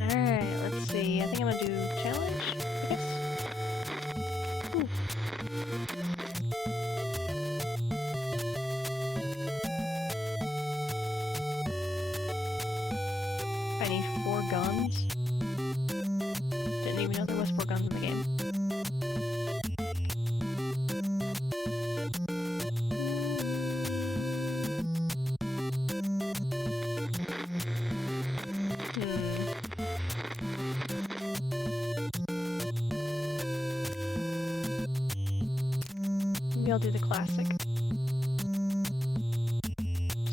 Alright, let's see. I think I'm gonna do challenge, I guess. Ooh. I need 4 guns. Didn't even know there was 4 guns in the game. Maybe I'll do the classic.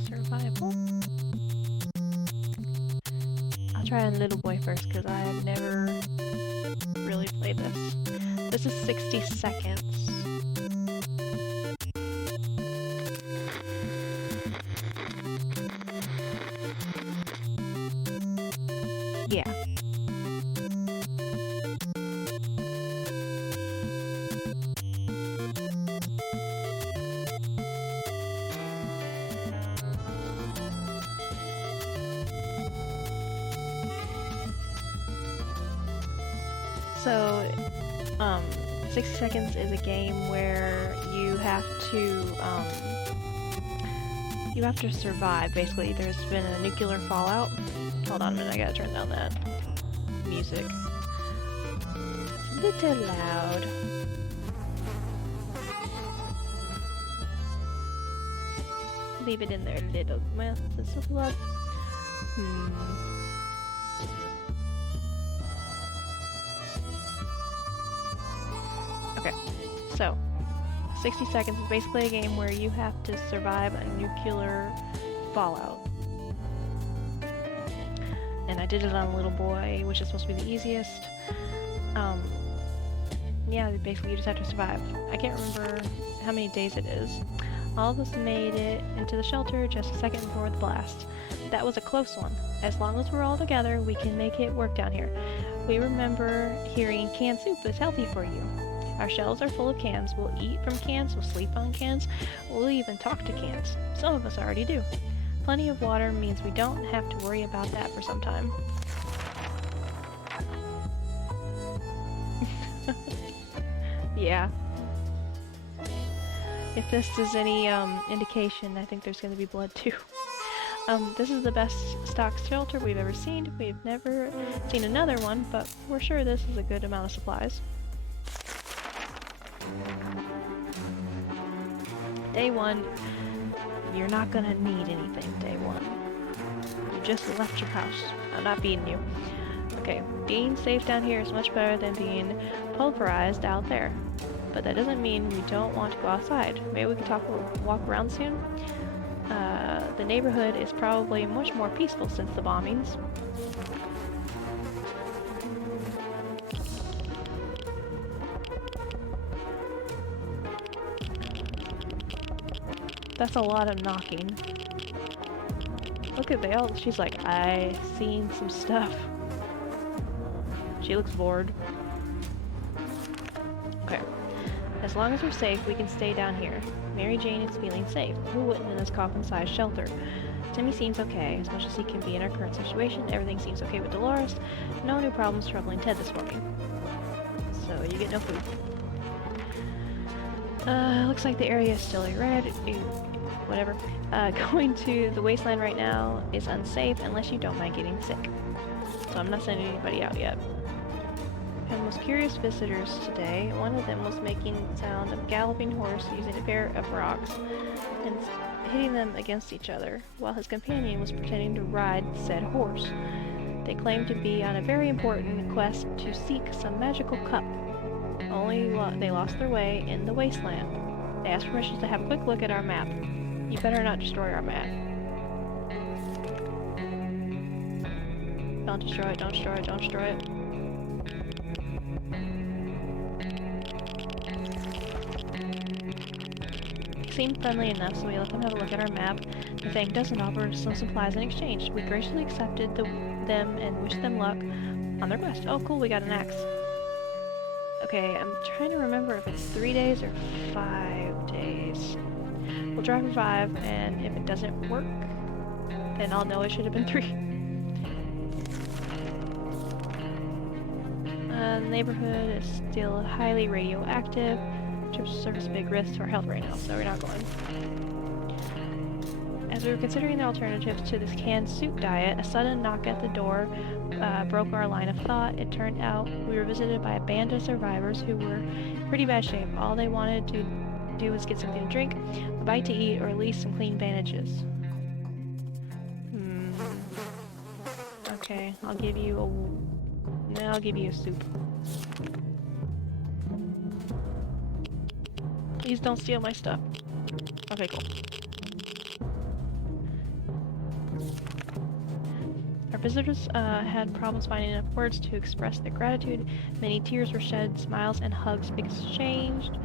Survival. I'll try on Little Boy first, because I have never really played this. This is 60 seconds. Yeah. So, 60 seconds is a game where you have to survive, basically. There's been a nuclear fallout. Hold on a minute, I gotta turn down that music. It's a little loud. Leave it in there a little. Well, it's a lot. Okay, so 60 seconds is basically a game where you have to survive a nuclear fallout. And I did it on Little Boy, which is supposed to be the easiest. Yeah, basically you just have to survive. I can't remember how many days it is. All of us made it into the shelter just a second before the blast. That was a close one. As long as we're all together, we can make it work down here. We remember hearing canned soup is healthy for you. Our shelves are full of cans. We'll eat from cans, we'll sleep on cans, we'll even talk to cans. Some of us already do. Plenty of water means we don't have to worry about that for some time. Yeah. If this is any indication, I think there's going to be blood too. This is the best stocked shelter we've ever seen. We've never seen another one, but we're sure this is a good amount of supplies. Day 1, you're not gonna need anything day 1. You just left your house. I'm not beating you. Okay, being safe down here is much better than being pulverized out there. But that doesn't mean we don't want to go outside. Maybe we can walk around soon? The neighborhood is probably much more peaceful since the bombings. That's a lot of knocking. Look at Vale. She's like, I seen some stuff. She looks bored. Okay. As long as we're safe, we can stay down here. Mary Jane is feeling safe. Who wouldn't in this coffin-sized shelter? Timmy seems okay, as much as he can be in our current situation. Everything seems okay with Dolores. No new problems troubling Ted this morning. So you get no food. Looks like the area is still red. Whatever. Going to the wasteland right now is unsafe unless you don't mind getting sick. So I'm not sending anybody out yet. We had most curious visitors today. One of them was making the sound of a galloping horse using a pair of rocks and hitting them against each other, while his companion was pretending to ride said horse. They claimed to be on a very important quest to seek some magical cup. Only they lost their way in the wasteland. They asked permission to have a quick look at our map. You better not destroy our map. Don't destroy it, don't destroy it, don't destroy it. seemed friendly enough, so we let them have a look at our map. The thing doesn't offer some supplies in exchange. We graciously accepted them and wished them luck on their quest. Oh cool, we got an axe. Okay, I'm trying to remember if it's 3 days or 5 days. We'll try for 5, and if it doesn't work, then I'll know it should have been 3. The neighborhood is still highly radioactive, which serves a big risk to our health right now, so we're not going. As we were considering the alternatives to this canned soup diet, a sudden knock at the door broke our line of thought. It turned out we were visited by a band of survivors who were in pretty bad shape. All they wanted to do was get something to drink, a bite to eat, or at least some clean bandages. Okay, I'll give you a soup. Please don't steal my stuff. Okay, cool. Our visitors had problems finding enough words to express their gratitude. Many tears were shed, smiles and hugs exchanged,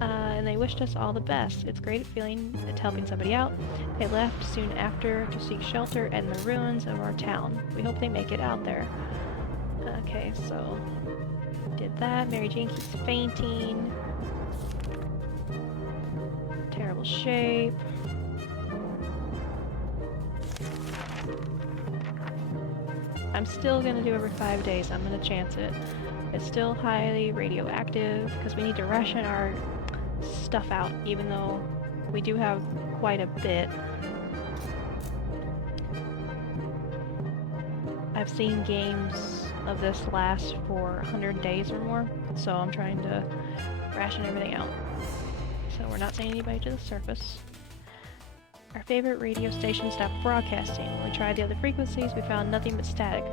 and they wished us all the best. It's a great feeling it's helping somebody out. They left soon after to seek shelter in the ruins of our town. We hope they make it out there. Okay, so did that. Mary Jane keeps fainting. Terrible shape. I'm still gonna do every 5 days. I'm gonna chance it. It's still highly radioactive because we need to ration our stuff out, even though we do have quite a bit. I've seen games of this last for 100 days or more, so I'm trying to ration everything out. So we're not sending anybody to the surface. Our favorite radio station stopped broadcasting. When we tried the other frequencies, we found nothing but static.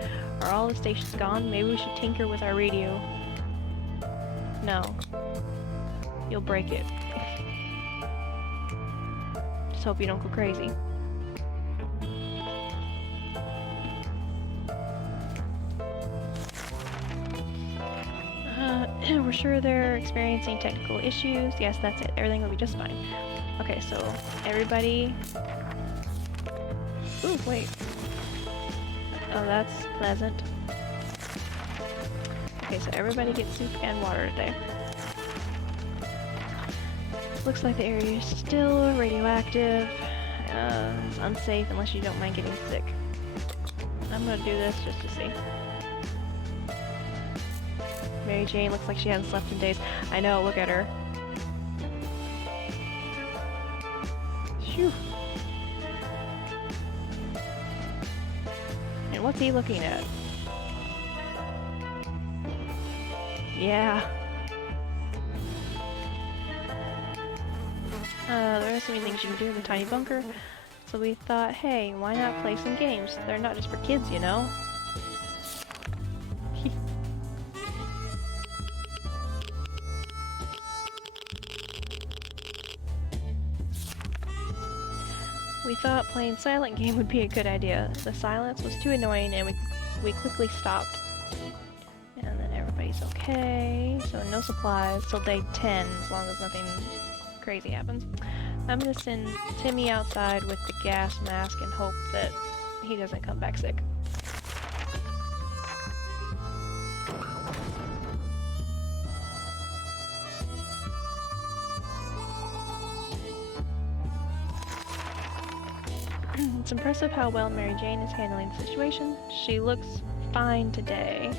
Are all the stations gone? Maybe we should tinker with our radio. No. You'll break it. Just hope you don't go crazy. We're sure they're experiencing technical issues. Yes, that's it. Everything will be just fine. Okay, so everybody... Ooh, wait. Oh, that's pleasant. Okay, so everybody gets soup and water today. Looks like the area is still radioactive. It's unsafe unless you don't mind getting sick. I'm gonna do this just to see. Mary Jane looks like she hasn't slept in days. I know, look at her. Phew. And what's he looking at? Yeah. There are so many things you can do in the tiny bunker. So we thought, hey, why not play some games? They're not just for kids, you know? We thought playing silent game would be a good idea. The silence was too annoying and we quickly stopped. And then everybody's okay. So no supplies till day 10 as long as nothing crazy happens. I'm gonna send Timmy outside with the gas mask and hope that he doesn't come back sick. It's impressive how well Mary Jane is handling the situation. She looks fine today.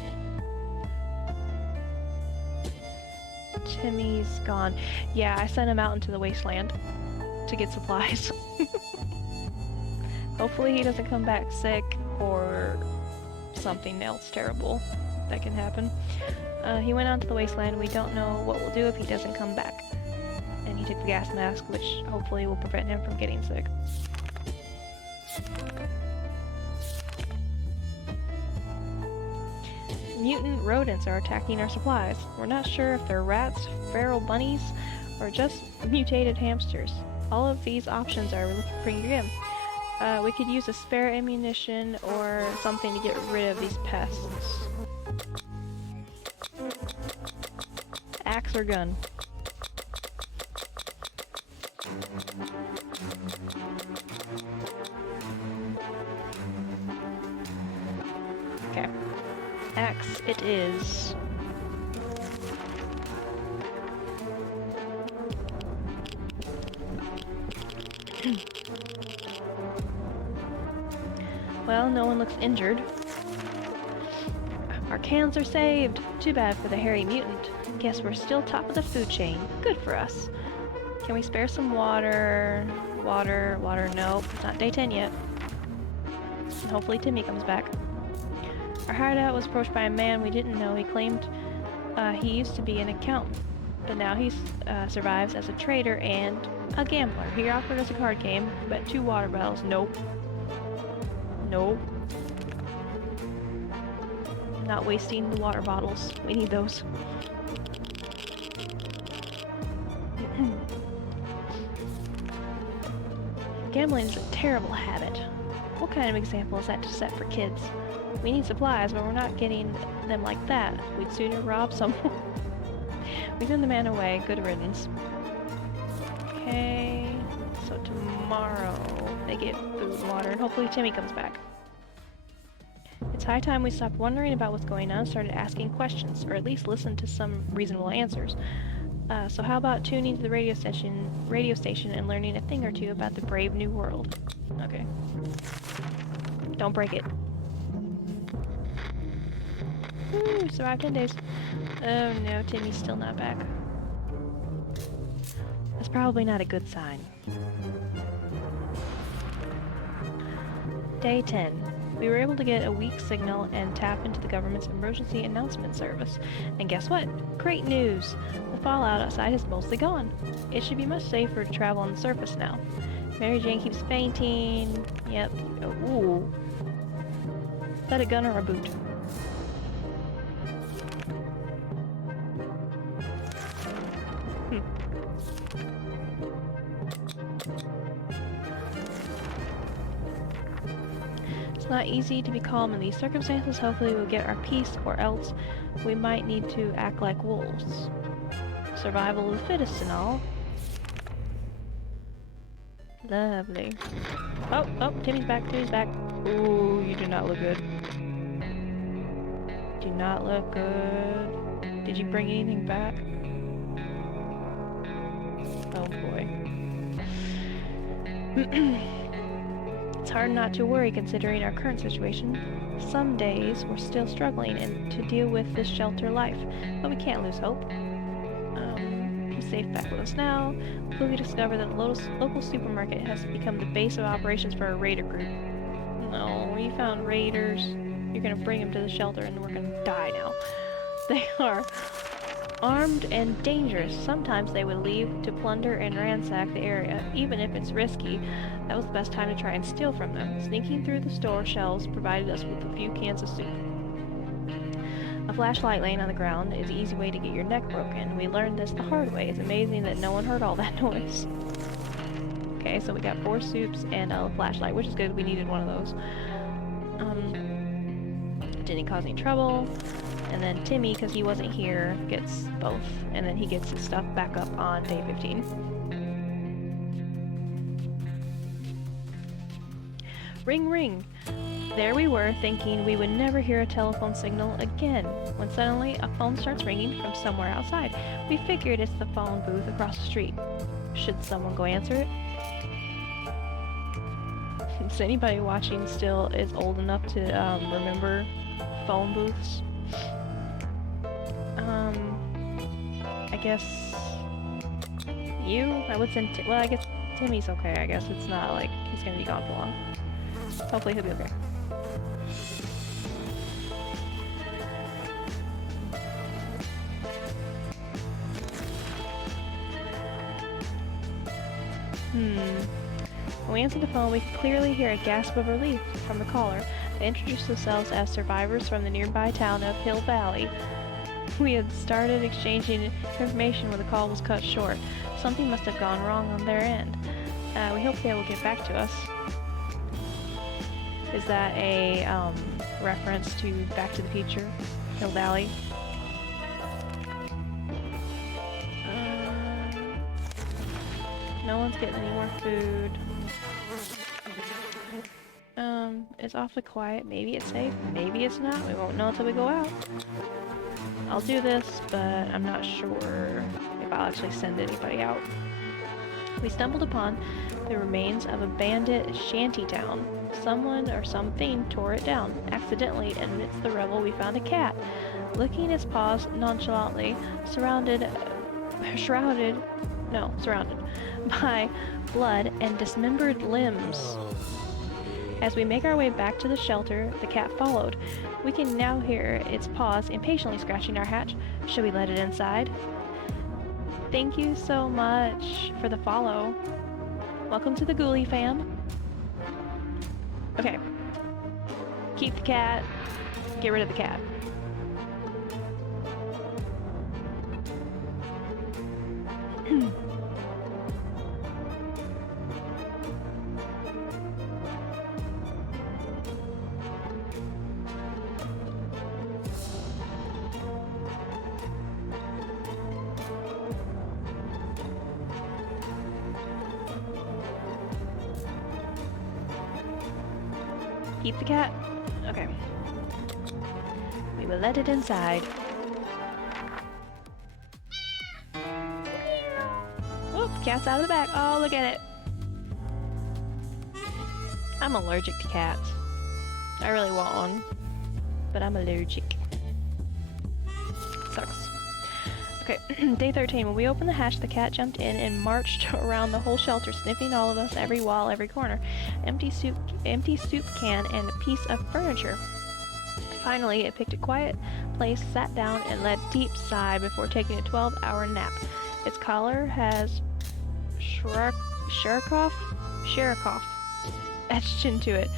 Timmy's gone. Yeah, I sent him out into the wasteland to get supplies. Hopefully he doesn't come back sick or something else terrible that can happen. He went out to the wasteland. We don't know what we'll do if he doesn't come back. And he took the gas mask, which hopefully will prevent him from getting sick. Mutant rodents are attacking our supplies. We're not sure if they're rats, feral bunnies, or just mutated hamsters. All of these options are looking pretty grim. We could use a spare ammunition or something to get rid of these pests. Axe or gun? It is. Well, no one looks injured. Our cans are saved! Too bad for the hairy mutant. Guess we're still top of the food chain. Good for us. Can we spare some water? Water. Nope, it's not day 10 yet. And hopefully Timmy comes back. Our hideout was approached by a man we didn't know. He claimed he used to be an accountant, but now he survives as a trader and a gambler. He offered us a card game, bet 2 water bottles. Nope. Nope. Not wasting the water bottles. We need those. Gambling is a terrible habit. What kind of example is that to set for kids? We need supplies, but we're not getting them like that. We'd sooner rob someone. We send the man away. Good riddance. Okay, so tomorrow they get food and water, and hopefully Timmy comes back. It's high time we stopped wondering about what's going on and started asking questions, or at least listen to some reasonable answers. So how about tuning to the radio station and learning a thing or two about the brave new world? Okay. Don't break it. Woo, survived 10 days. Oh no, Timmy's still not back. That's probably not a good sign. Day 10. We were able to get a weak signal and tap into the government's emergency announcement service. And guess what? Great news! The fallout outside is mostly gone. It should be much safer to travel on the surface now. Mary Jane keeps fainting. Yep. Ooh. Is that a gun or a boot? It's not easy to be calm in these circumstances. Hopefully we'll get our peace, or else we might need to act like wolves. Survival of the fittest and all. Lovely. Oh, Timmy's back, Ooh, you do not look good. Do not look good. Did you bring anything back? Oh boy. It's hard not to worry considering our current situation. Some days we're still struggling to deal with this shelter life, but we can't lose hope. He's safe back with us now. We discover that the local supermarket has become the base of operations for a raider group. No, you found raiders. You're gonna bring them to the shelter and we're gonna die now. They are armed and dangerous. Sometimes they would leave to plunder and ransack the area. Even if it's risky, that was the best time to try and steal from them. Sneaking through the store shelves provided us with a few cans of soup. A flashlight laying on the ground is an easy way to get your neck broken. We learned this the hard way. It's amazing that no one heard all that noise. Okay, so we got 4 soups and a flashlight, which is good. We needed one of those. Didn't cause any trouble. And then Timmy, because he wasn't here, gets both. And then he gets his stuff back up on day 15. Ring, ring. There we were, thinking we would never hear a telephone signal again, when suddenly a phone starts ringing from somewhere outside. We figured it's the phone booth across the street. Should someone go answer it? Is anybody watching still is old enough to remember phone booths? I guess you? I would send well, I guess Timmy's okay. I guess it's not like he's gonna be gone for long. Hopefully he'll be okay. When we answer the phone, we can clearly hear a gasp of relief from the caller. They introduced themselves as survivors from the nearby town of Hill Valley. We had started exchanging information when the call was cut short. Something must have gone wrong on their end. We hope they will get back to us. Is that a reference to Back to the Future, Hill Valley? No one's getting any more food. is awfully quiet. Maybe it's safe, maybe it's not. We won't know until we go out. I'll do this, but I'm not sure if I'll actually send anybody out. We stumbled upon the remains of a bandit shantytown. Someone or something tore it down, accidentally, and amidst the rubble we found a cat, licking its paws nonchalantly, surrounded by blood and dismembered limbs. As we make our way back to the shelter, the cat followed. We can now hear its paws impatiently scratching our hatch. Should we let it inside? Thank you so much for the follow. Welcome to the GhoulyFAM. Okay. Keep the cat. Get rid of the cat. Keep the cat? Okay. We will let it inside. Whoop, cat's out of the bag. Oh, look at it. I'm allergic to cats. I really want one, but I'm allergic. Sucks. Okay, day 13. When we opened the hatch, the cat jumped in and marched around the whole shelter, sniffing all of us, every wall, every corner. Empty soup can and a piece of furniture. Finally, it picked a quiet place, sat down, and let a deep sigh before taking a 12-hour nap. Its collar has Sherikoff etched into it.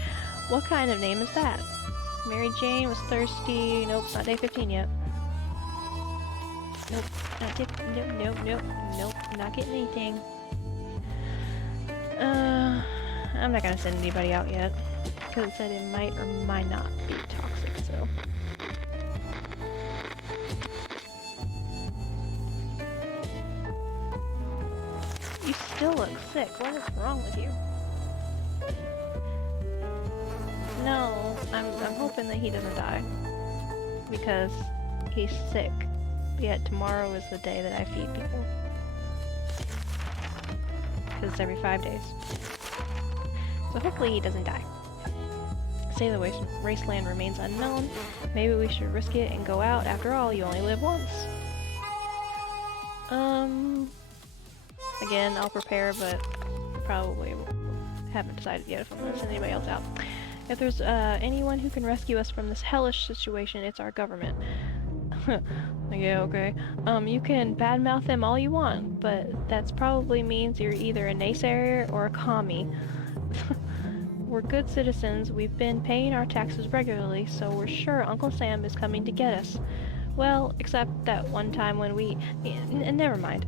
What kind of name is that? Mary Jane was thirsty. Nope, it's not day 15 yet. Nope, nope, not getting anything. I'm not gonna send anybody out yet, because it said it might or might not be toxic, so. You still look sick. What is wrong with you? No, I'm hoping that he doesn't die, because he's sick. Yet tomorrow is the day that I feed people. Because it's every 5 days. So hopefully he doesn't die. Say the wasteland remains unknown. Maybe we should risk it and go out. After all, you only live once. Again, I'll prepare, but probably haven't decided yet if I'm going to send anybody else out. If there's anyone who can rescue us from this hellish situation, it's our government. Yeah, okay. You can badmouth them all you want, but that probably means you're either a naysayer or a commie. We're good citizens, we've been paying our taxes regularly, so we're sure Uncle Sam is coming to get us. Well, except that one time when we... never mind.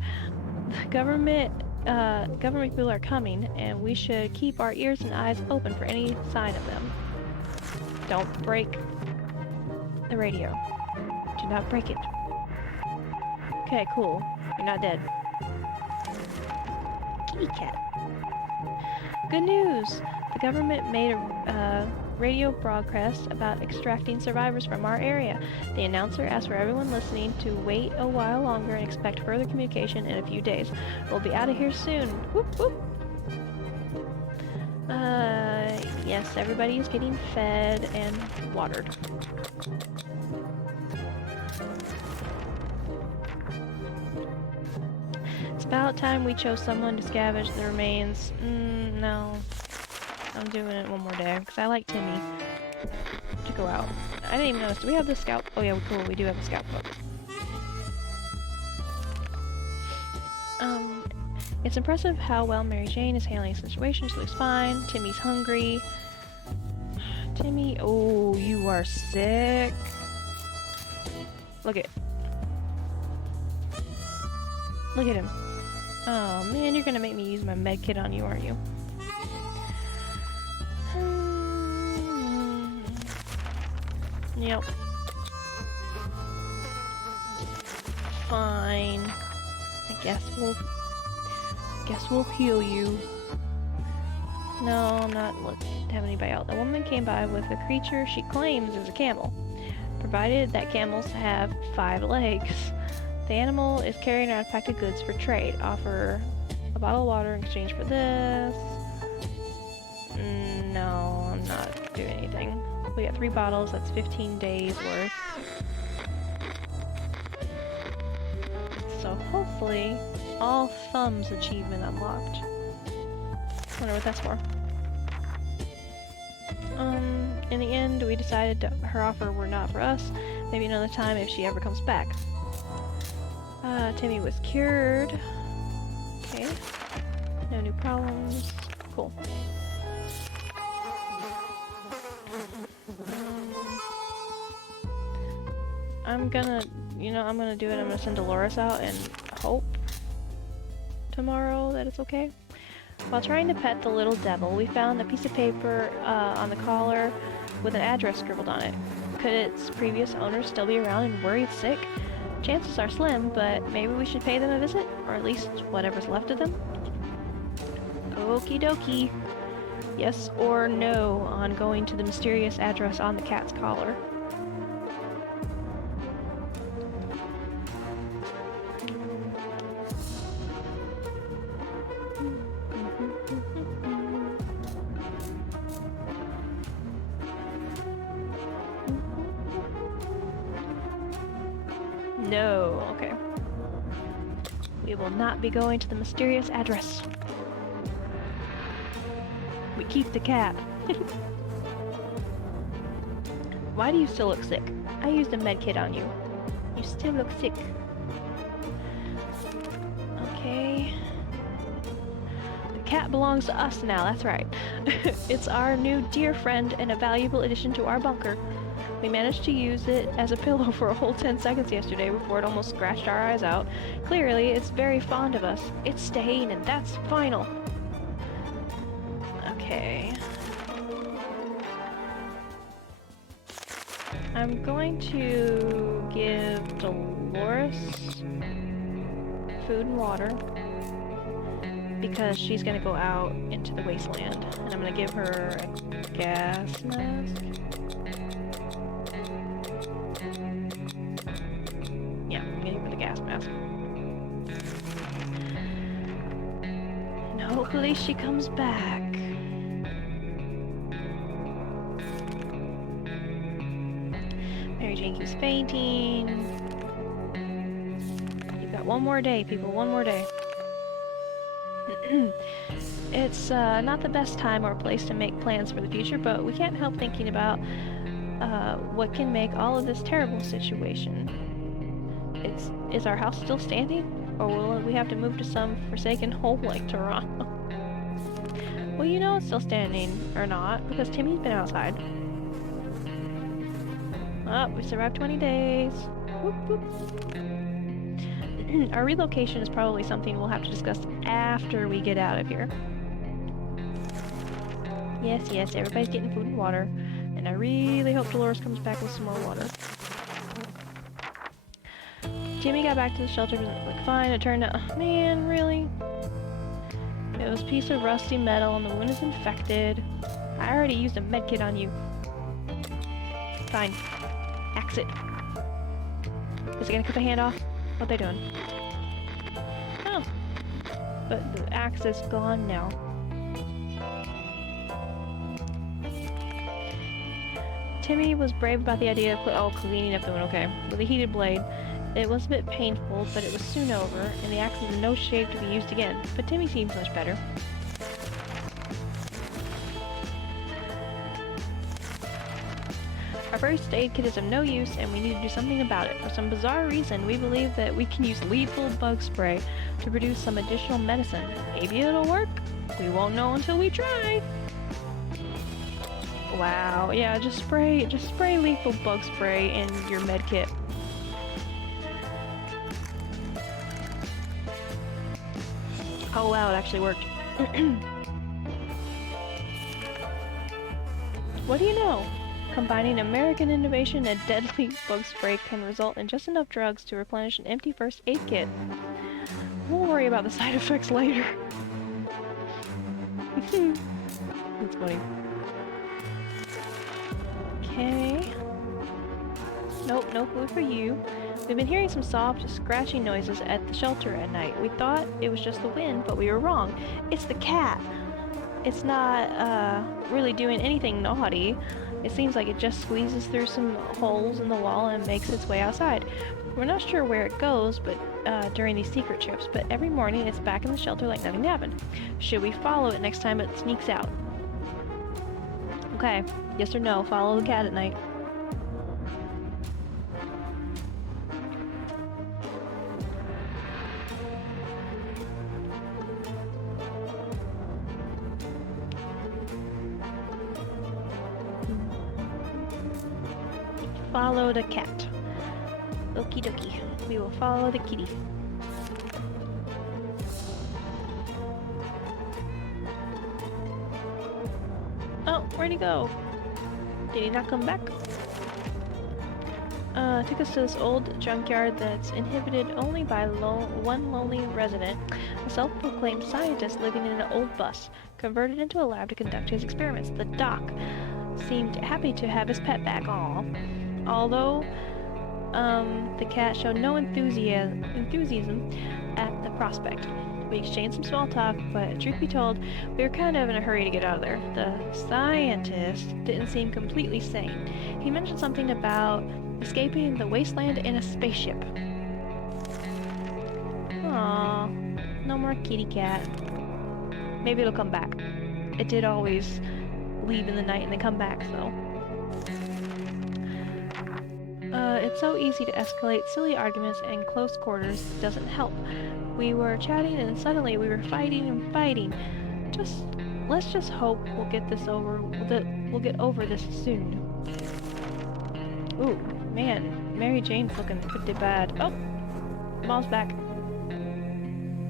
Government people are coming, and we should keep our ears and eyes open for any sign of them. Don't break the radio. Do not break it. Okay, cool. You're not dead. Kitty cat. Good news! The government made a radio broadcast about extracting survivors from our area. The announcer asked for everyone listening to wait a while longer and expect further communication in a few days. We'll be out of here soon. Whoop whoop! Yes, everybody is getting fed and watered. It's about time we chose someone to scavenge the remains. No. I'm doing it one more day, because I like Timmy to go out. I didn't even notice. Do we have the scout? Oh yeah, cool. We do have the scout book. It's impressive how well Mary Jane is handling the situation. She looks fine. Timmy's hungry. Timmy, oh, you are sick. Look at him. Oh man, you're gonna make me use my med kit on you, aren't you? Yep. Fine. I guess we'll heal you. No, I'm not having anybody else. A woman came by with a creature she claims is a camel, provided that camels have 5 legs. The animal is carrying around packed goods for trade. Offer a bottle of water in exchange for this. No, I'm not doing anything. We got 3 bottles, that's 15 days worth. So hopefully, all thumbs achievement unlocked. Wonder what that's for. In the end, we decided her offer were not for us. Maybe another time if she ever comes back. Timmy was cured. Okay. No new problems. Cool. I'm gonna do it. I'm gonna send Dolores out and hope tomorrow that it's okay. While trying to pet the little devil, we found a piece of paper on the collar with an address scribbled on it. Could its previous owner still be around and worried sick? Chances are slim, but maybe we should pay them a visit, or at least whatever's left of them. Okie dokie. Yes or no on going to the mysterious address on the cat's collar. No, okay. We will not be going to the mysterious address. We keep the cat. Why do you still look sick? I used a med kit on you. You still look sick. Okay. The cat belongs to us now, that's right. It's our new dear friend and a valuable addition to our bunker. We managed to use it as a pillow for a whole 10 seconds yesterday before it almost scratched our eyes out. Clearly, it's very fond of us. It's staying, and that's final. Okay. I'm going to give Dolores food and water because she's going to go out into the wasteland. And I'm going to give her a gas mask. Yeah, I'm gonna give her the gas mask. And hopefully she comes back. Mary Jane keeps fainting. You've got one more day, people, one more day. It's not the best time or place to make plans for the future, but we can't help thinking about what can make all of this terrible situation. Is our house still standing? Or will we have to move to some forsaken home like Toronto? Well, you know it's still standing, or not, because Timmy's been outside. Oh, we survived 20 days. Whoop, whoop. Our relocation is probably something we'll have to discuss after we get out of here. Yes, yes, everybody's getting food and water. And I really hope Dolores comes back with some more water. Timmy got back to the shelter, like fine. It turned out, oh, man, really? It was a piece of rusty metal and the wound is infected. I already used a medkit on you. Fine. Axe it. Is it gonna cut the hand off? What are they doing? Oh. But the axe is gone now. Timmy was brave about the idea of cleaning up the wound, okay, with a heated blade. It was a bit painful, but it was soon over, and the axe is in no shape to be used again. But Timmy seems much better. Our first aid kit is of no use, and we need to do something about it. For some bizarre reason, we believe that we can use lethal bug spray to produce some additional medicine. Maybe it'll work? We won't know until we try. Wow, yeah, just spray lethal bug spray in your med kit. Oh wow, it actually worked. What do you know? Combining American innovation and deadly bug spray can result in just enough drugs to replenish an empty first aid kit. We'll worry about the side effects later. That's funny. Okay. Nope, no food for you. We've been hearing some soft, scratching noises at the shelter at night. We thought it was just the wind, but we were wrong. It's the cat. It's not, really doing anything naughty. It seems like it just squeezes through some holes in the wall and makes its way outside. We're not sure where it goes, but during these secret trips, but every morning it's back in the shelter like nothing happened. Should we follow it next time it sneaks out? Okay, yes or no, follow the cat at night. Follow the cat. Okie dokie. We will follow the kitty. Oh, where'd he go? Did he not come back? Took us to this old junkyard that's inhabited only by one lonely resident, a self-proclaimed scientist living in an old bus, converted into a lab to conduct his experiments. The doc seemed happy to have his pet back. Aww. Although, the cat showed no enthusiasm at the prospect. We exchanged some small talk, but truth be told, we were kind of in a hurry to get out of there. The scientist didn't seem completely sane. He mentioned something about escaping the wasteland in a spaceship. Aww, no more kitty cat. Maybe it'll come back. It did always leave in the night and then come back, so. It's so easy to escalate silly arguments in close quarters. It doesn't help. We were chatting and suddenly we were fighting and fighting. Let's just hope we'll get this over. We'll get over this soon. Ooh, man, Mary Jane's looking pretty bad. Oh, Mom's back.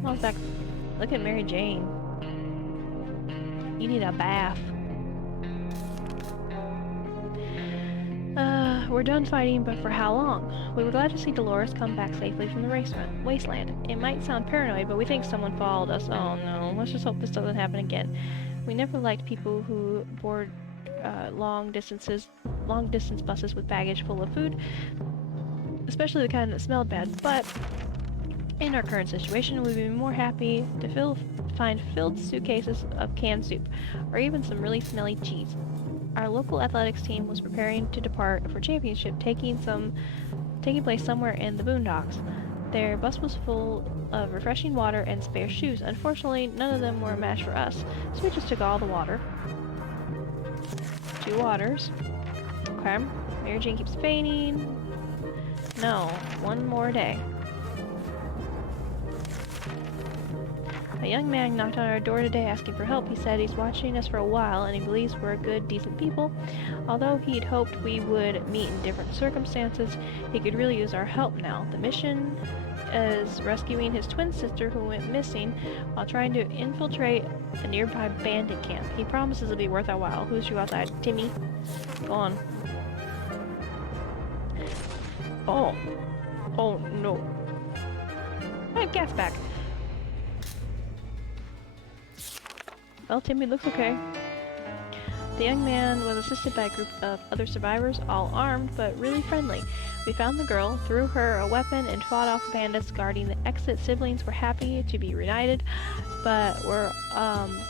Mom's back. Look at Mary Jane. You need a bath. We're done fighting, but for how long? We were glad to see Dolores come back safely from the wasteland. It might sound paranoid, but we think someone followed us. Oh no, let's just hope this doesn't happen again. We never liked people who board long distance buses with baggage full of food, especially the kind that smelled bad, but in our current situation, we'd be more happy to find filled suitcases of canned soup, or even some really smelly cheese. Our local athletics team was preparing to depart for championship, taking place somewhere in the boondocks. Their bus was full of refreshing water and spare shoes. Unfortunately, none of them were a match for us, so we just took all the water. 2 waters. Okay. Mary Jane keeps fainting. No, 1 more day. A young man knocked on our door today asking for help. He said he's watching us for a while and he believes we're good, decent people. Although he'd hoped we would meet in different circumstances, he could really use our help now. The mission is rescuing his twin sister who went missing while trying to infiltrate a nearby bandit camp. He promises it'll be worth our while. Who's you outside? Timmy? Go on. Oh. Oh no. I have gas back. Well, Timmy looks okay. The young man was assisted by a group of other survivors, all armed, but really friendly. We found the girl, threw her a weapon, and fought off the bandits guarding the exit. Siblings were happy to be reunited, but were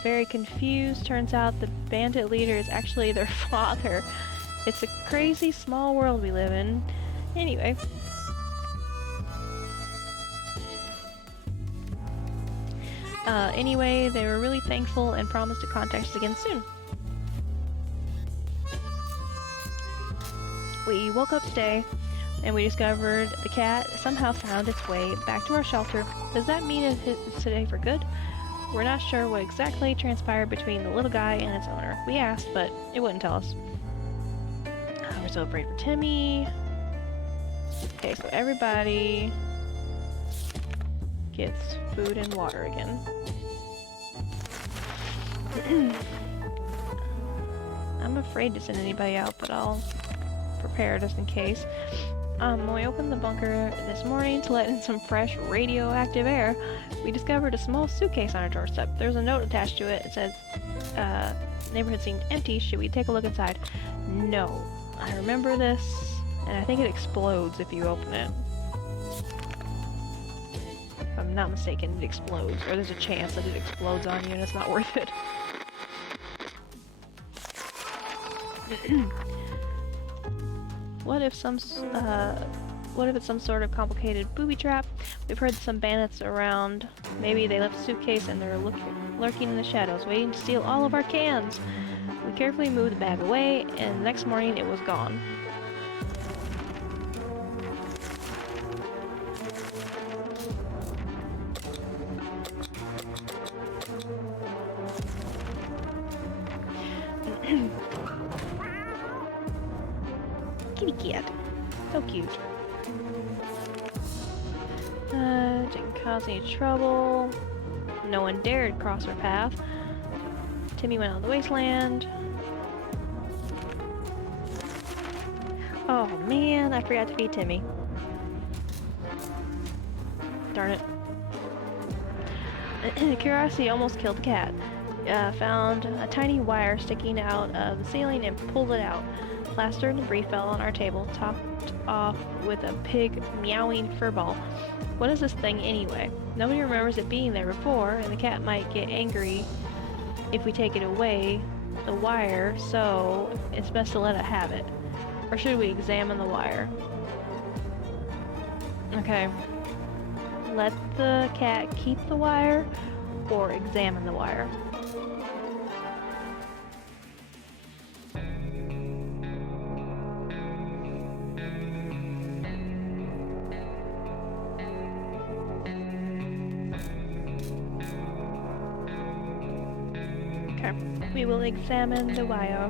very confused. Turns out the bandit leader is actually their father. It's a crazy small world we live in. Anyway. Anyway, they were really thankful and promised to contact us again soon. We woke up today and we discovered the cat somehow found its way back to our shelter. Does that mean it's today for good? We're not sure what exactly transpired between the little guy and its owner. We asked, but it wouldn't tell us. We're so afraid for Timmy. Okay, so everybody gets food and water again. I'm afraid to send anybody out, but I'll prepare just in case. When we opened the bunker this morning to let in some fresh radioactive air, we discovered a small suitcase on our doorstep. There's a note attached to it. It says, The neighborhood seemed empty. Should we take a look inside? No. I remember this, and I think it explodes if you open it. If I'm not mistaken, it explodes. Or there's a chance that it explodes on you and it's not worth it. What if it's some sort of complicated booby trap? We've heard some bandits around. Maybe they left a suitcase and they're lurking in the shadows, waiting to steal all of our cans. We carefully moved the bag away, and the next morning it was gone. Kitty cat. So cute. Didn't cause any trouble. No one dared cross our path. Timmy went on the wasteland. Oh man, I forgot to feed Timmy. Darn it. Curiosity almost killed the cat. Found a tiny wire sticking out of the ceiling and pulled it out. Plaster and debris fell on our table, topped off with a pig meowing furball. What is this thing anyway? Nobody remembers it being there before, and the cat might get angry if we take it away, the wire, so it's best to let it have it. Or should we examine the wire? Okay. Let the cat keep the wire, or examine the wire. We will examine the wire.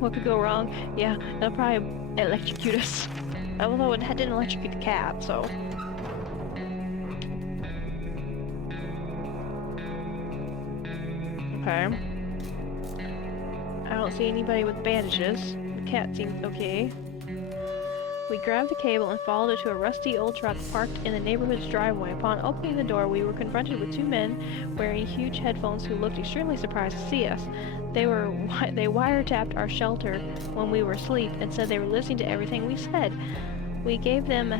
What could go wrong? Yeah, that'll probably electrocute us. Although it didn't electrocute the cat, so... Okay. I don't see anybody with bandages. The cat seems okay. We grabbed the cable and followed it to a rusty old truck parked in the neighborhood's driveway. Upon opening the door, we were confronted with two men wearing huge headphones who looked extremely surprised to see us. They wiretapped our shelter when we were asleep and said they were listening to everything we said. We gave them a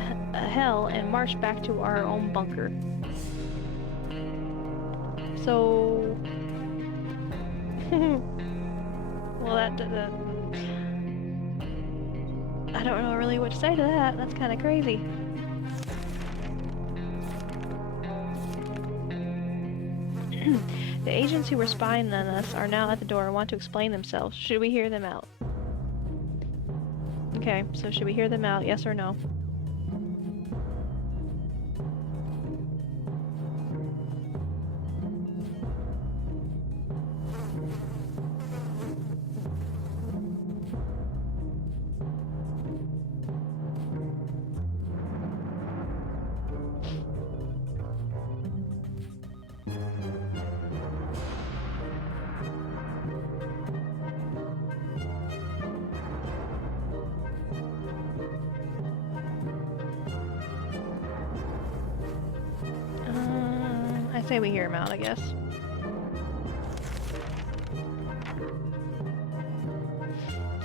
hell and marched back to our own bunker. So... well, that I don't know really what to say to that. That's kind of crazy. The agents who were spying on us are now at the door and want to explain themselves. Should we hear them out? Okay, so should we hear them out? Yes or no? I say we hear him out, I guess.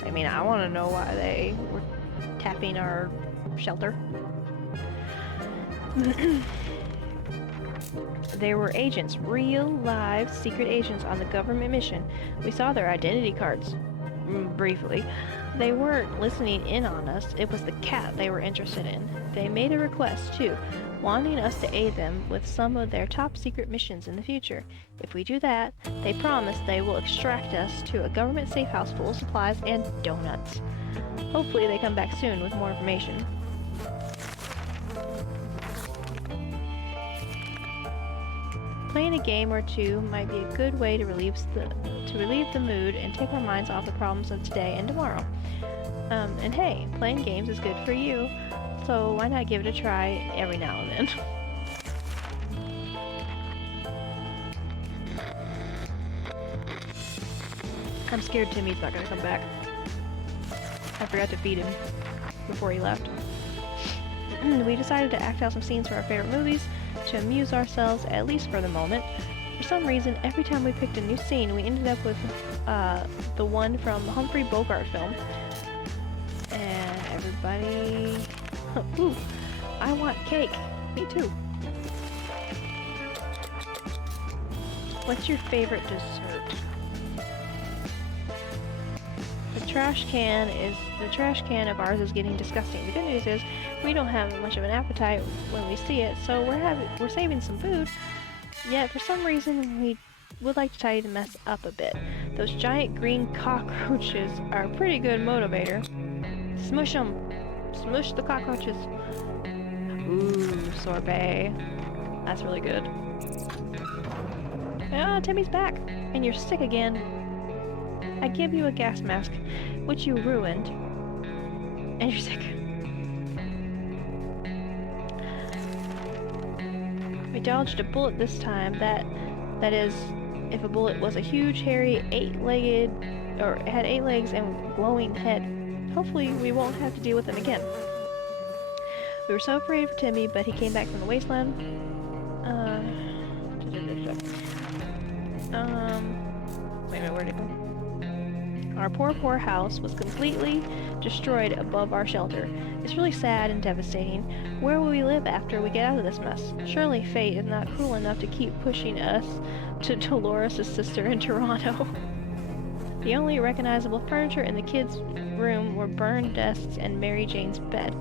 I mean, I want to know why they were tapping our shelter. They were agents, real, live, secret agents on the government mission. We saw their identity cards, briefly. They weren't listening in on us, it was the cat they were interested in. They made a request, too, wanting us to aid them with some of their top secret missions in the future. If we do that, they promise they will extract us to a government safe house full of supplies and donuts. Hopefully they come back soon with more information. Playing a game or two might be a good way to relieve the mood and take our minds off the problems of today and tomorrow. And hey, playing games is good for you, so why not give it a try every now and then? I'm scared Timmy's not gonna come back. I forgot to feed him before he left. We decided to act out some scenes from our favorite movies to amuse ourselves, at least for the moment. for some reason, every time we picked a new scene, we ended up with the one from the Humphrey Bogart film. And everybody... Ooh, I want cake. Me too. What's your favorite dessert? The trash can of ours is getting disgusting. The good news is we don't have much of an appetite when we see it, so we're saving some food. Yet for some reason we would like to tidy the mess up a bit. Those giant green cockroaches are a pretty good motivator. Smush them! Smush the cockroaches! Ooh, sorbet. That's really good. Ah, Timmy's back! And you're sick again. I give you a gas mask, which you ruined. And you're sick. We dodged a bullet this time. That is, if a bullet was a huge, hairy, had 8 legs and glowing head. Hopefully we won't have to deal with them again. We were so afraid for Timmy, but he came back from the wasteland. Wait a minute, where'd it go? Our poor house was completely destroyed above our shelter. It's really sad and devastating. Where will we live after we get out of this mess? Surely fate is not cruel enough to keep pushing us to Dolores' sister in Toronto. The only recognizable furniture in the kids' room were burned desks and Mary Jane's bed.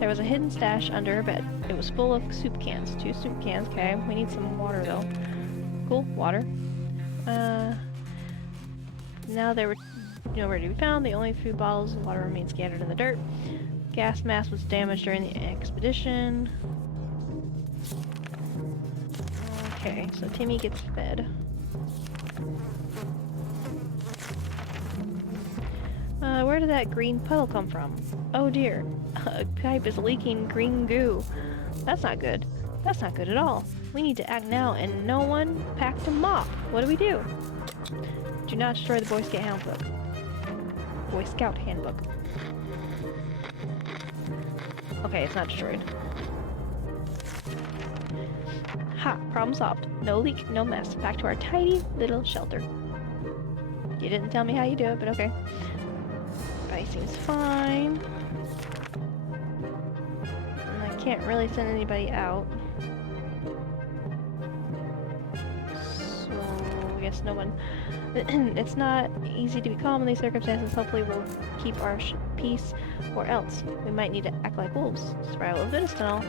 There was a hidden stash under her bed. It was full of soup cans. 2 soup cans, okay. We need some water, though. Cool, water. Now they were nowhere to be found. The only food bottles and water remained scattered in the dirt. Gas mask was damaged during the expedition. Okay, so Timmy gets fed. Where did that green puddle come from? Oh dear, a pipe is leaking green goo. That's not good. That's not good at all. We need to act now, and no one packed a mop. What do we do? Do not destroy the Boy Scout Handbook. Boy Scout Handbook. Okay, it's not destroyed. Ha! Problem solved. No leak, no mess. Back to our tidy little shelter. You didn't tell me how you do it, but okay. Everybody seems fine. And I can't really send anybody out. So, I guess no one... It's not easy to be calm in these circumstances. Hopefully we'll keep our peace, or else we might need to act like wolves. Survival of the fittest and all.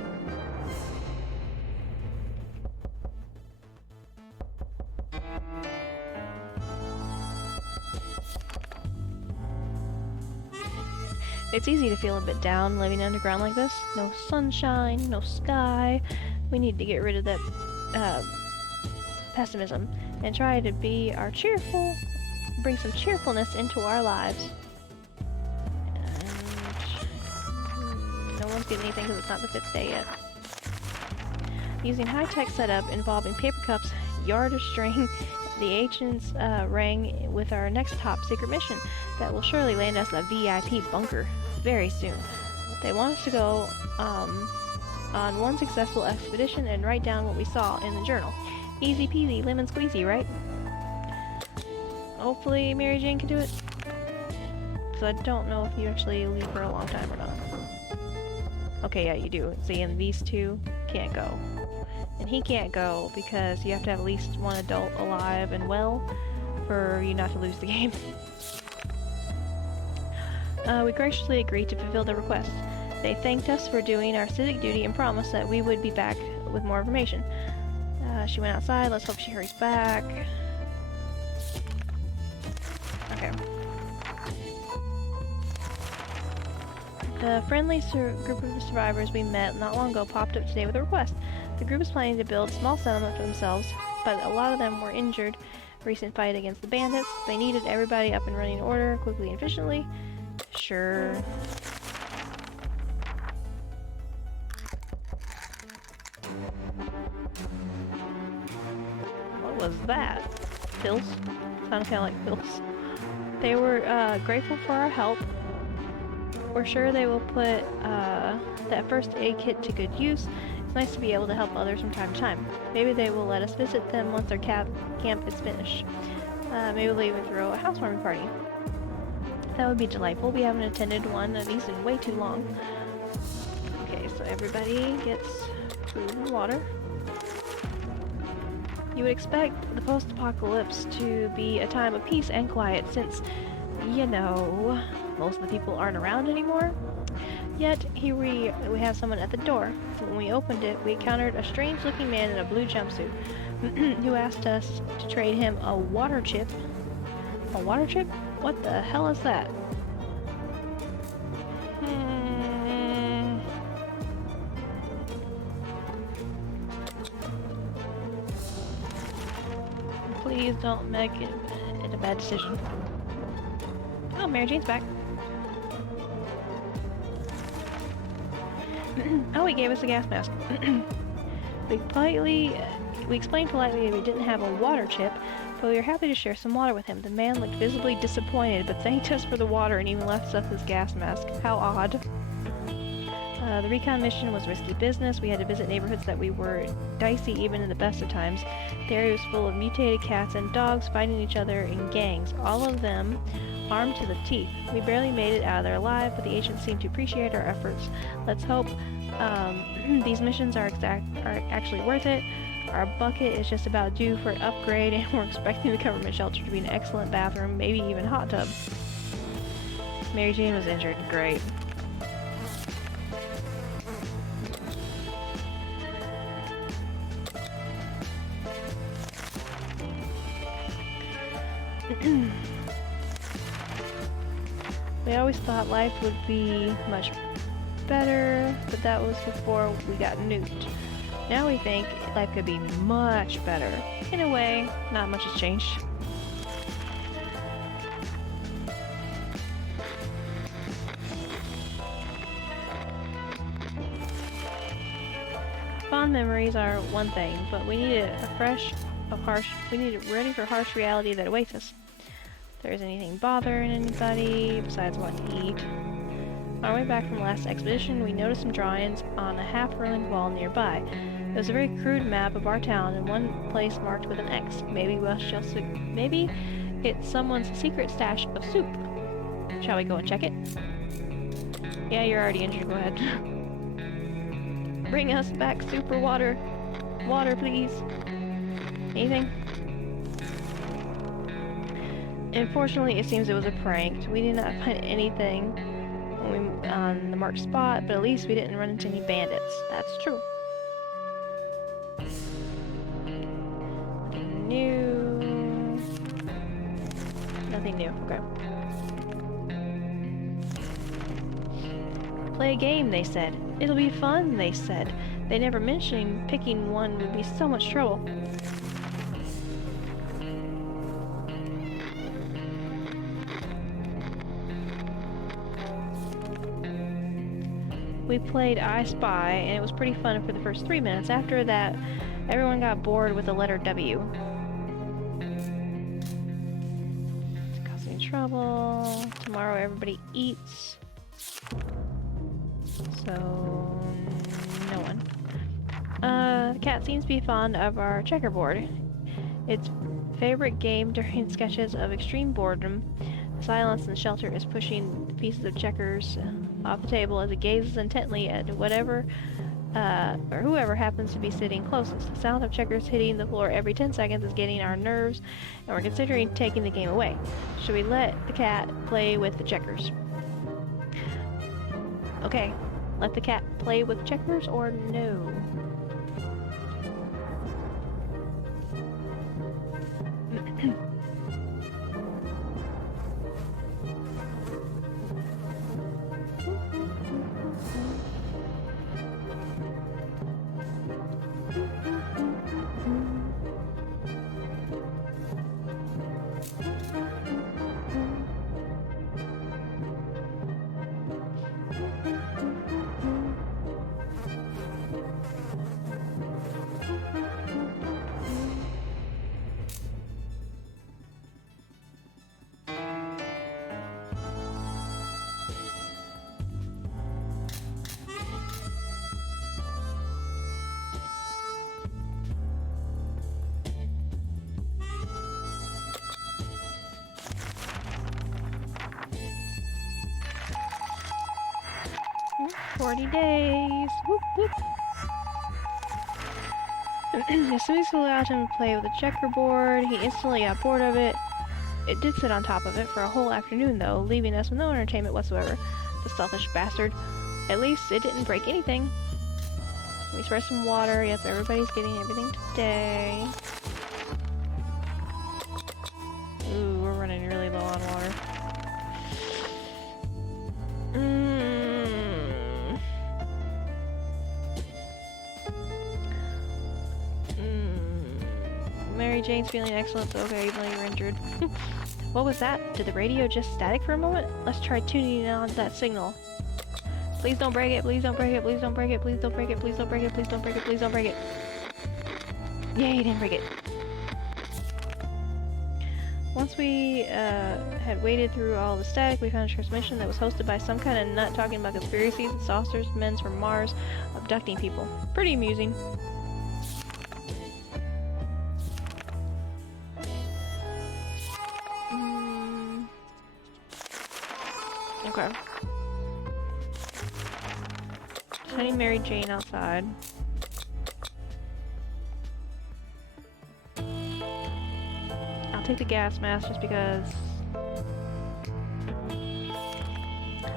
It's easy to feel a bit down living underground like this. No sunshine, no sky. We need to get rid of that pessimism and try to be bring some cheerfulness into our lives. And no one's getting anything because it's not the 5th day yet. Using high-tech setup involving paper cups, yard of string, the agents rang with our next top secret mission that will surely land us a VIP bunker very soon. They want us to go on one successful expedition and write down what we saw in the journal. Easy peasy, lemon squeezy, right? Hopefully Mary Jane can do it. Because I don't know if you actually leave for a long time or not. Okay, yeah, you do. See, and these two can't go. And he can't go because you have to have at least one adult alive and well for you not to lose the game. We graciously agreed to fulfill their request. They thanked us for doing our civic duty and promised that we would be back with more information. She went outside. Let's hope she hurries back. Okay. The friendly group of survivors we met not long ago popped up today with a request. The group is planning to build a small settlement for themselves, but a lot of them were injured. Recent fight against the bandits. They needed everybody up and running in order, quickly and efficiently. Sure. What was that? Pills? Sounded kind of like pills. They were grateful for our help. We're sure they will put that first aid kit to good use. nice to be able to help others from time to time. Maybe they will let us visit them once their camp is finished. Maybe they'll even throw a housewarming party. That would be delightful. We haven't attended one of these in way too long. Okay, so everybody gets food and water. You would expect the post-apocalypse to be a time of peace and quiet since, you know, most of the people aren't around anymore. Yet, here we have someone at the door. When we opened it, we encountered a strange-looking man in a blue jumpsuit who asked us to trade him a water chip. A water chip? What the hell is that? Please don't make it a bad decision. Oh, Mary Jane's back. Oh, he gave us a gas mask. We explained politely that we didn't have a water chip, but we were happy to share some water with him. The man looked visibly disappointed, but thanked us for the water and even left us his gas mask. How odd. The recon mission was risky business. We had to visit neighborhoods that were dicey even in the best of times. The area was full of mutated cats and dogs fighting each other in gangs, all of them armed to the teeth. We barely made it out of there alive, but the agents seemed to appreciate our efforts. Let's hope these missions are actually worth it. Our bucket is just about due for an upgrade, and we're expecting the government shelter to be an excellent bathroom, maybe even hot tub. Mary Jane was injured. Great. We always thought life would be much better, but that was before we got nuked. Now we think life could be much better. In a way, not much has changed. Fond memories are one thing, but we need we need it ready for harsh reality that awaits us. If there is anything bothering anybody besides what to eat. On our way back from the last expedition, we noticed some drawings on a half-ruined wall nearby. It was a very crude map of our town, and one place marked with an X. Maybe it's someone's secret stash of soup. Shall we go and check it? Yeah, you're already injured. Go ahead. Bring us back super water. Water, please. Anything? Unfortunately, it seems it was a prank. We did not find anything on the marked spot, but at least we didn't run into any bandits. That's true. Nothing new. Nothing new. Okay. Play a game, they said. It'll be fun, they said. They never mentioned picking one would be so much trouble. We played I Spy, and it was pretty fun for the first 3 minutes. After that, everyone got bored with the letter W. It's causing trouble. Tomorrow everybody eats. So, no one. The cat seems to be fond of our checkerboard. Its favorite game during sketches of extreme boredom. The silence in the shelter is pushing pieces of checkers off the table as it gazes intently at whatever or whoever happens to be sitting closest. The sound of checkers hitting the floor every 10 seconds is getting our nerves, and we're considering taking the game away. Should we let the cat play with the checkers? Okay, let the cat play with checkers or no? 40 days. Whoop whoop. As soon as we allowed him to play with the checkerboard, he instantly got bored of it. It did sit on top of it for a whole afternoon, though, leaving us with no entertainment whatsoever. The selfish bastard. At least it didn't break anything. We spray some water. Yep, everybody's getting everything today. Ooh, we're running really low on water. Mary Jane's feeling excellent, so okay, even though you're injured. What was that? Did the radio just static for a moment? Let's try tuning in on that signal. Please don't break it, please don't break it, please don't break it, please don't break it, please don't break it, please don't break it, please don't break it. Yay, you didn't break it. Once we had waded through all the static, we found a transmission that was hosted by some kind of nut talking about conspiracies and saucers, men from Mars, abducting people. Pretty amusing. Okay. Sending Mary Jane outside. I'll take the gas mask just because...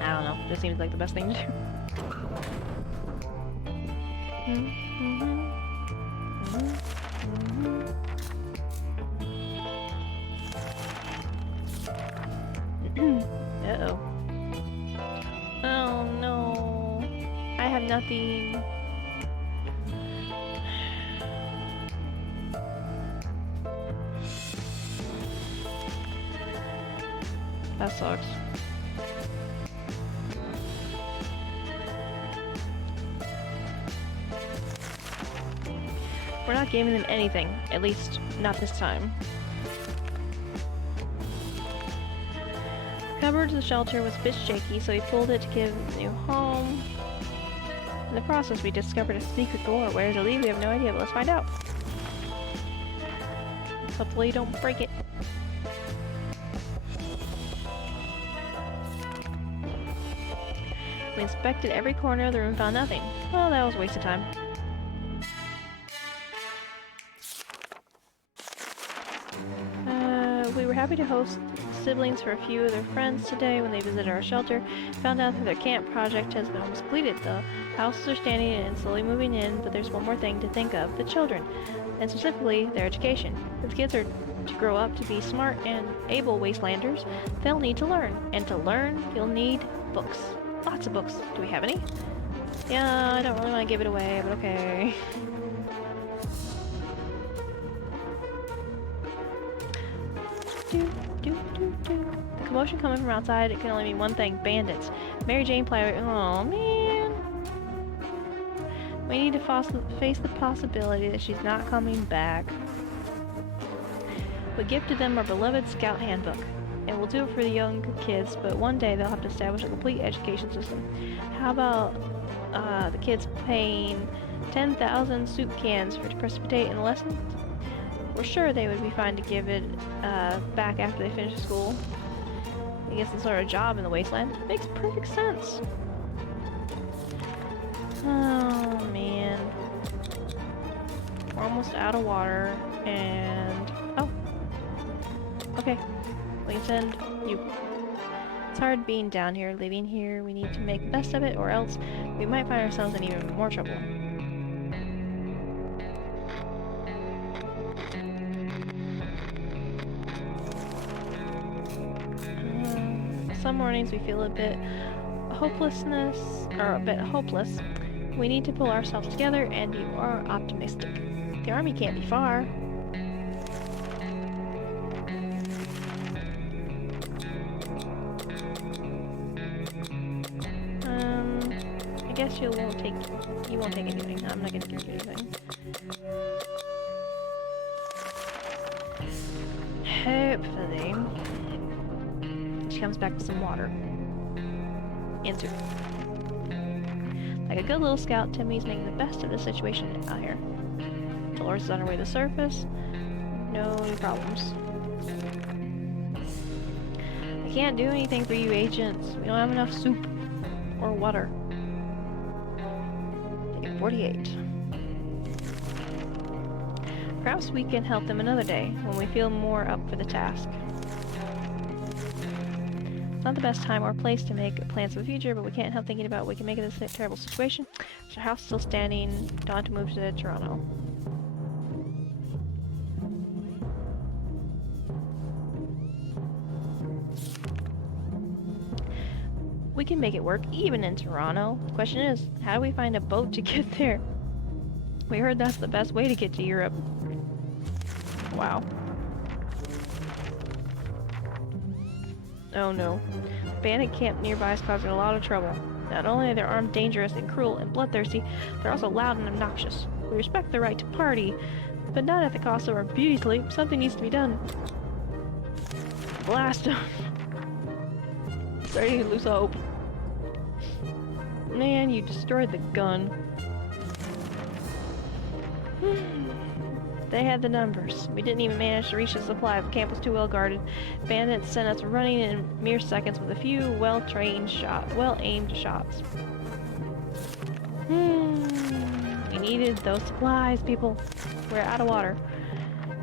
I don't know. This seems like the best thing to do. Uh-oh. Oh no. I have nothing. That sucks. We're not giving them anything, at least not this time. The cupboard of the shelter was a bit shaky, so we pulled it to give it a new home. In the process, we discovered a secret door. Where does it lead? We have no idea, but let's find out. Hopefully you don't break it. We inspected every corner of the room, found nothing. Well, that was a waste of time. We were happy to host siblings for a few of their friends today when they visited our shelter. Found out that their camp project has been almost completed. The houses are standing and slowly moving in, but there's one more thing to think of: the children, and specifically their education. If kids are to grow up to be smart and able wastelanders, they'll need to learn. And to learn, you'll need books. Lots of books. Do we have any? Yeah, I don't really want to give it away, but okay. The commotion coming from outside, it can only mean one thing: bandits. Mary Jane Plyer. Oh man. We need to face the possibility that she's not coming back. We gifted them our beloved Scout Handbook. It will do it for the young kids, but one day they'll have to establish a complete education system. How about the kids paying 10,000 soup cans to participate in lessons? We're sure they would be fine to give it back after they finish school. I guess some sort of job in the wasteland. Makes perfect sense. Oh man. We're almost out of water, and... oh. Okay. We can send you. It's hard being down here, living here. We need to make the best of it, or else we might find ourselves in even more trouble. Some mornings we feel a bit hopeless. We need to pull ourselves together and be more optimistic. The army can't be far. I guess you won't take anything. I'm not gonna give you anything. Hopefully she comes back with some water and soup. Like a good little scout, Timmy's making the best of the situation out here. Dolores is on her way to the surface. No new problems. I can't do anything for you, agents. We don't have enough soup or water. 48. Perhaps we can help them another day, when we feel more up for the task. It's not the best time or place to make plans for the future, but we can't help thinking about what we can make of this terrible situation. Is our house still standing? Don't have to move to Toronto. We can make it work, even in Toronto. The question is, how do we find a boat to get there? We heard that's the best way to get to Europe. Wow. Oh no. Bandit camp nearby is causing a lot of trouble. Not only are they armed, dangerous, and cruel, and bloodthirsty, they're also loud and obnoxious. We respect their right to party, but not at the cost of our beauty sleep. Something needs to be done. Blast them. Ready to lose hope. Man, you destroyed the gun. They had the numbers. We didn't even manage to reach the supply. The camp was too well guarded. Bandits sent us running in mere seconds with a few well-aimed shots. We needed those supplies, people. We're out of water.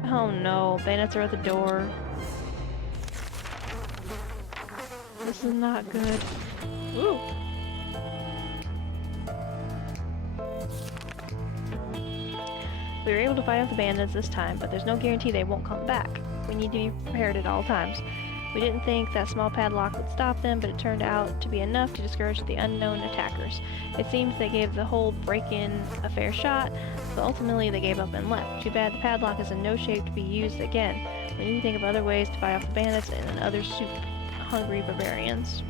Oh no, bandits are at the door. This is not good. Ooh. We were able to fight off the bandits this time, but there's no guarantee they won't come back. We need to be prepared at all times. We didn't think that small padlock would stop them, but it turned out to be enough to discourage the unknown attackers. It seems they gave the whole break-in a fair shot, but ultimately they gave up and left. Too bad the padlock is in no shape to be used again. We need to think of other ways to fight off the bandits and other soup-hungry barbarians.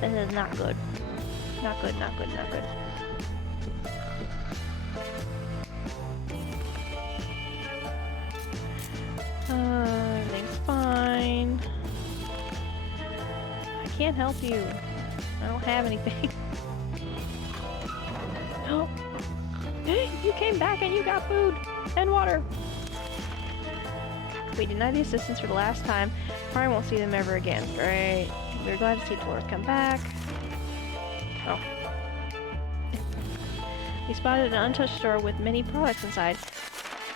This is not good. Not good, not good, not good. Everything's fine. I can't help you. I don't have anything. Oh, you came back and you got food and water. We denied the assistance for the last time. Probably won't see them ever again. Great. We're glad to see Dolores come back. Oh. We spotted an untouched store with many products inside.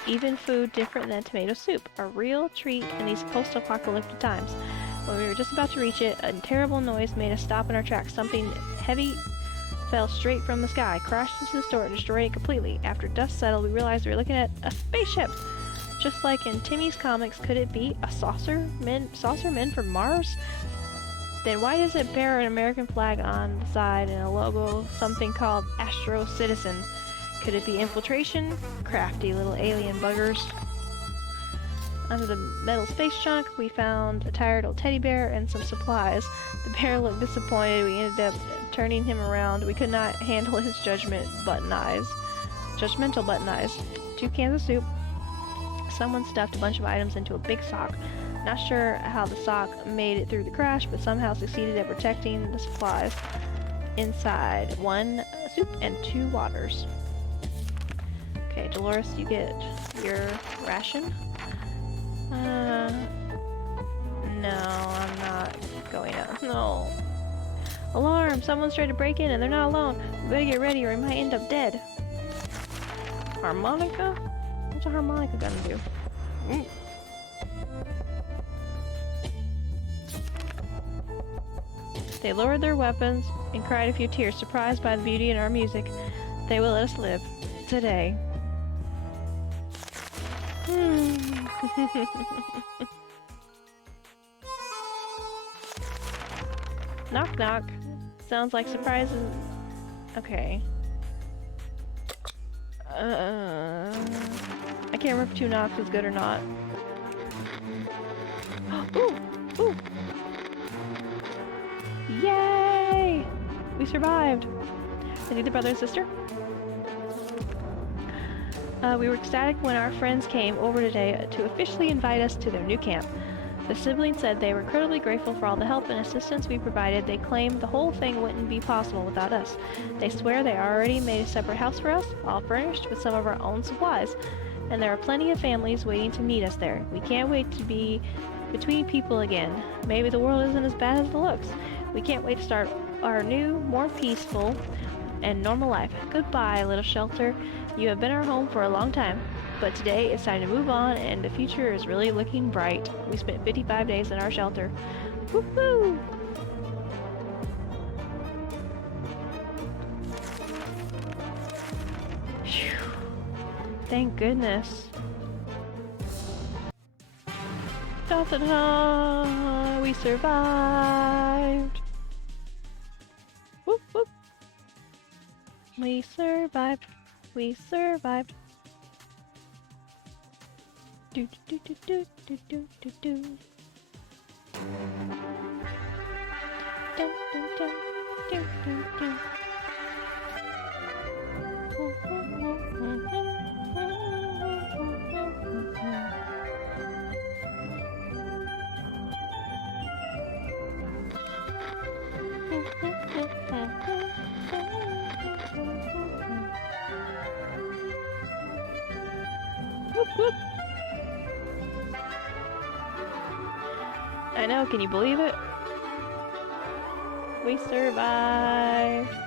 Even food different than tomato soup. A real treat in these post-apocalyptic times. When we were just about to reach it, a terrible noise made us stop in our tracks. Something heavy fell straight from the sky, crashed into the store, and destroyed it completely. After dust settled, we realized we were looking at a spaceship. Just like in Timmy's comics, could it be a saucer men from Mars? Then why does it bear an American flag on the side and a logo, something called Astro Citizen? Could it be infiltration? Crafty little alien buggers. Under the metal space chunk, we found a tired old teddy bear and some supplies. The bear looked disappointed. We ended up turning him around. We could not handle his judgmental button eyes. 2 cans of soup. Someone stuffed a bunch of items into a big sock. Not sure how the sock made it through the crash, but somehow succeeded at protecting the supplies inside. 1 soup and 2 waters. Okay, Dolores, you get your ration. No, I'm not going out. No. Alarm! Someone's trying to break in and they're not alone. We better get ready or we might end up dead. Harmonica? What's a harmonica gonna do? They lowered their weapons and cried a few tears, surprised by the beauty in our music. They will let us live. Today. Knock knock. Sounds like surprises. Okay. I can't remember if 2 knocks was good or not. Ooh! Ooh! Yay! We survived! Is he the brother and sister? We were ecstatic when our friends came over today to officially invite us to their new camp. The siblings said they were incredibly grateful for all the help and assistance we provided. They claimed the whole thing wouldn't be possible without us. They swear they already made a separate house for us, all furnished with some of our own supplies. And there are plenty of families waiting to meet us there. We can't wait to be between people again. Maybe the world isn't as bad as it looks. We can't wait to start our new, more peaceful, and normal life. Goodbye, little shelter. You have been our home for a long time. But today it's time to move on, and the future is really looking bright. We spent 55 days in our shelter. Woohoo! Phew. Thank goodness. Da da da! We survived! Whoop whoop! We survived! We survived! Do do do do do do do do. Dun dun dun do do do. Whoop whoop. I know, can you believe it? We survived!